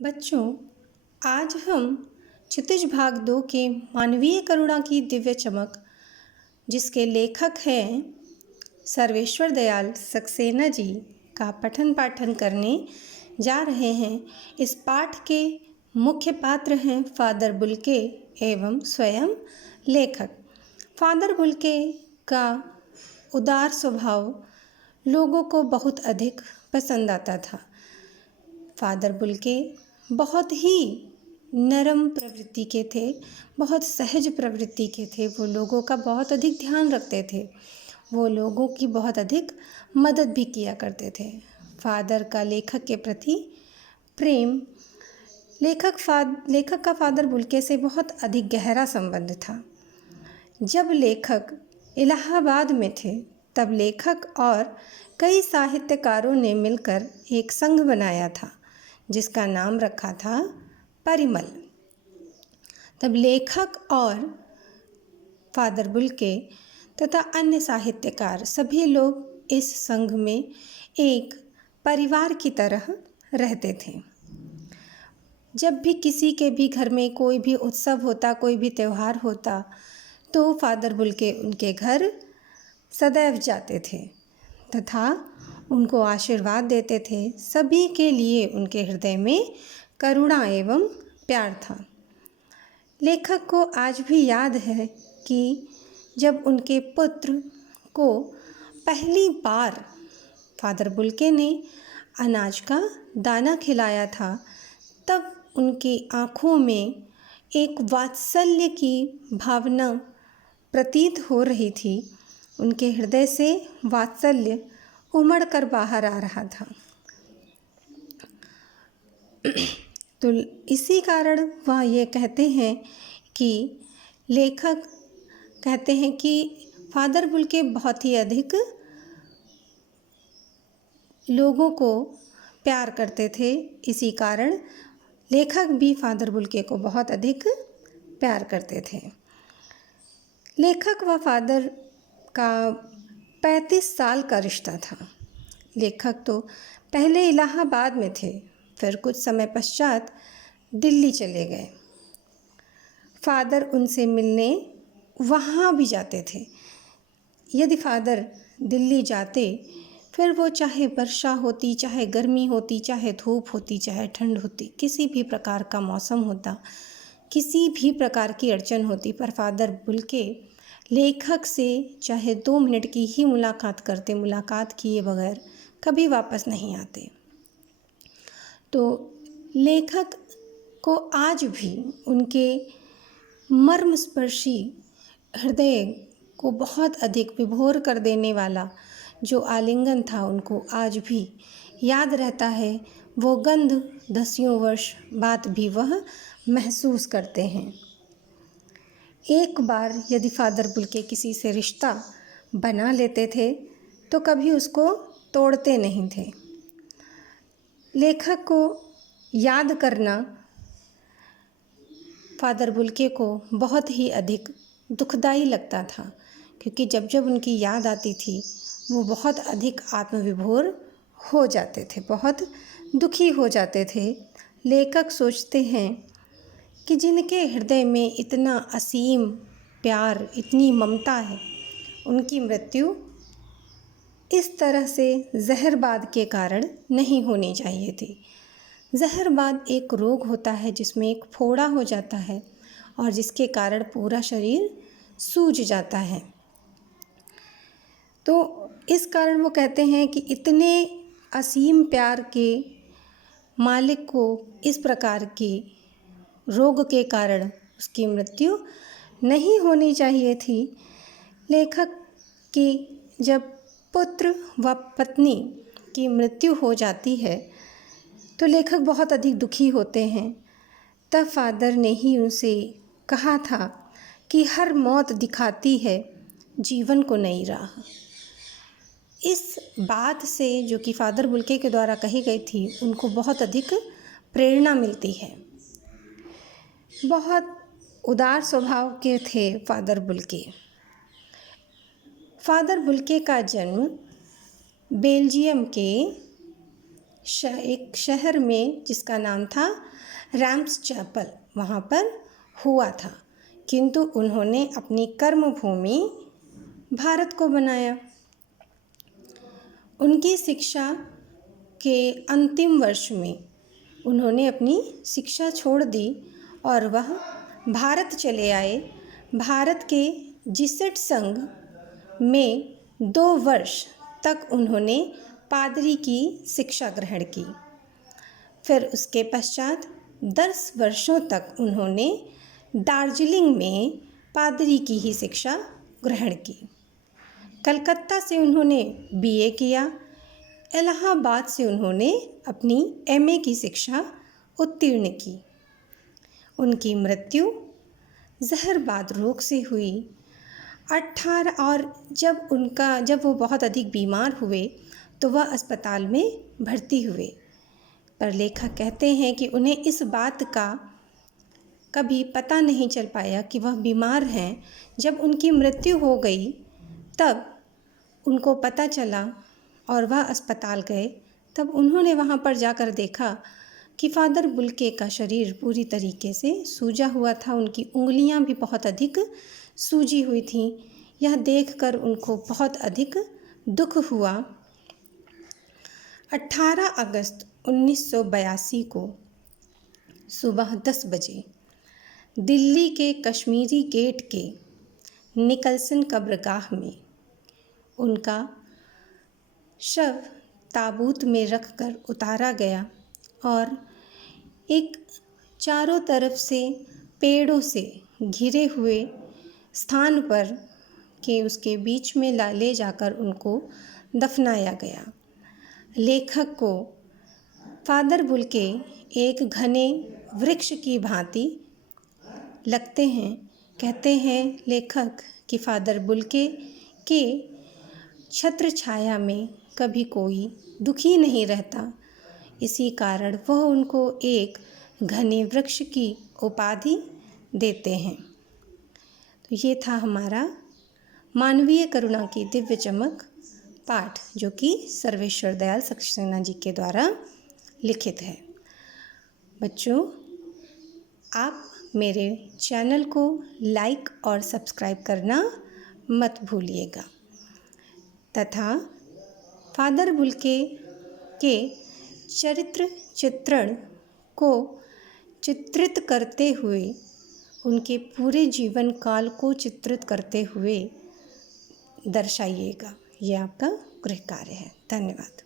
बच्चों, आज हम क्षितिज भाग 2 के मानवीय करुणा की दिव्य चमक, जिसके लेखक हैं सर्वेश्वर दयाल सक्सेना जी, का पठन पाठन करने जा रहे हैं। इस पाठ के मुख्य पात्र हैं फादर बुल्के एवं स्वयं लेखक। फादर बुल्के का उदार स्वभाव लोगों को बहुत अधिक पसंद आता था। फादर बुल्के बहुत ही नरम प्रवृत्ति के थे, बहुत सहज प्रवृत्ति के थे। वो लोगों का बहुत अधिक ध्यान रखते थे, वो लोगों की बहुत अधिक मदद भी किया करते थे। फादर का लेखक के प्रति प्रेम, लेखक का फादर बुल्के से बहुत अधिक गहरा संबंध था। जब लेखक इलाहाबाद में थे, तब लेखक और कई साहित्यकारों ने मिलकर एक संघ बनाया था, जिसका नाम रखा था परिमल। तब लेखक और फादर बुल्के तथा अन्य साहित्यकार सभी लोग इस संघ में एक परिवार की तरह रहते थे। जब भी किसी के भी घर में कोई भी उत्सव होता, कोई भी त्यौहार होता, तो फादर बुल्के उनके घर सदैव जाते थे तथा उनको आशीर्वाद देते थे। सभी के लिए उनके हृदय में करुणा एवं प्यार था। लेखक को आज भी याद है कि जब उनके पुत्र को पहली बार फादर बुल्के ने अनाज का दाना खिलाया था, तब उनकी आँखों में एक वात्सल्य की भावना प्रतीत हो रही थी। उनके हृदय से वात्सल्य उमड़ कर बाहर आ रहा था। तो इसी कारण वह ये कहते हैं कि लेखक कहते हैं कि फादर बुल्के बहुत ही अधिक लोगों को प्यार करते थे। इसी कारण लेखक भी फादर बुल्के को बहुत अधिक प्यार करते थे। लेखक व फादर का 35 साल का रिश्ता था। लेखक तो पहले इलाहाबाद में थे, फिर कुछ समय पश्चात दिल्ली चले गए। फादर उनसे मिलने वहाँ भी जाते थे। यदि फादर दिल्ली जाते, फिर वो चाहे वर्षा होती, चाहे गर्मी होती, चाहे धूप होती, चाहे ठंड होती, किसी भी प्रकार का मौसम होता, किसी भी प्रकार की अड़चन होती, पर फादर बुल्के लेखक से चाहे 2 मिनट की ही मुलाकात करते, मुलाकात किए बगैर कभी वापस नहीं आते। तो लेखक को आज भी उनके मर्मस्पर्शी हृदय को बहुत अधिक विभोर कर देने वाला जो आलिंगन था, उनको आज भी याद रहता है। वो गंध 10 वर्ष बाद भी वह महसूस करते हैं। एक बार यदि फादर बुल्के किसी से रिश्ता बना लेते थे, तो कभी उसको तोड़ते नहीं थे। लेखक को याद करना फादर बुल्के को बहुत ही अधिक दुखदाई लगता था, क्योंकि जब जब उनकी याद आती थी, वो बहुत अधिक आत्मविभोर हो जाते थे, बहुत दुखी हो जाते थे। लेखक सोचते हैं कि जिनके हृदय में इतना असीम प्यार, इतनी ममता है, उनकी मृत्यु इस तरह से जहरबाद के कारण नहीं होनी चाहिए थी। जहरबाद एक रोग होता है जिसमें एक फोड़ा हो जाता है और जिसके कारण पूरा शरीर सूज जाता है। तो इस कारण वो कहते हैं कि इतने असीम प्यार के मालिक को इस प्रकार के रोग के कारण उसकी मृत्यु नहीं होनी चाहिए थी। लेखक की जब पुत्र व पत्नी की मृत्यु हो जाती है, तो लेखक बहुत अधिक दुखी होते हैं। तब फादर ने ही उनसे कहा था कि हर मौत दिखाती है जीवन को नई राह। इस बात से, जो कि फादर बुल्के के द्वारा कही गई थी, उनको बहुत अधिक प्रेरणा मिलती है। बहुत उदार स्वभाव के थे फादर बुल्के। फादर बुल्के का जन्म बेल्जियम के एक शहर में जिसका नाम था रैम्स चैपल, वहाँ पर हुआ था, किंतु उन्होंने अपनी कर्मभूमि भारत को बनाया। उनकी शिक्षा के अंतिम वर्ष में उन्होंने अपनी शिक्षा छोड़ दी और वह भारत चले आए। भारत के जीसट संघ में 2 वर्ष तक उन्होंने पादरी की शिक्षा ग्रहण की। फिर उसके पश्चात 10 वर्षों तक उन्होंने दार्जिलिंग में पादरी की ही शिक्षा ग्रहण की। कलकत्ता से उन्होंने बीए किया। इलाहाबाद से उन्होंने अपनी एमए की शिक्षा उत्तीर्ण की। उनकी मृत्यु जहरबाद रोग से हुई। 18 और जब वो बहुत अधिक बीमार हुए तो वह अस्पताल में भर्ती हुए, पर लेखक कहते हैं कि उन्हें इस बात का कभी पता नहीं चल पाया कि वह बीमार हैं। जब उनकी मृत्यु हो गई तब उनको पता चला और वह अस्पताल गए। तब उन्होंने वहाँ पर जाकर देखा कि फ़ादर बुल्के का शरीर पूरी तरीके से सूजा हुआ था। उनकी उंगलियाँ भी बहुत अधिक सूजी हुई थीं। यह देखकर उनको बहुत अधिक दुख हुआ। 18 अगस्त 1982 को सुबह 10 बजे दिल्ली के कश्मीरी गेट के निकलसन कब्रगाह में उनका शव ताबूत में रखकर उतारा गया और एक चारों तरफ से पेड़ों से घिरे हुए स्थान पर के उसके बीच में ले जाकर उनको दफनाया गया। लेखक को फ़ादर बुल्के एक घने वृक्ष की भांति लगते हैं। कहते हैं लेखक कि फ़ादर बुल्के के छत्र छाया में कभी कोई दुखी नहीं रहता, इसी कारण वह उनको एक घने वृक्ष की उपाधि देते हैं। तो ये था हमारा मानवीय करुणा की दिव्य चमक पाठ, जो कि सर्वेश्वर दयाल सक्सेना जी के द्वारा लिखित है। बच्चों, आप मेरे चैनल को लाइक और सब्सक्राइब करना मत भूलिएगा तथा फ़ादर बुल्के के चरित्र चित्रण को चित्रित करते हुए, उनके पूरे जीवन काल को चित्रित करते हुए दर्शाइएगा। ये आपका गृह कार्य है। धन्यवाद।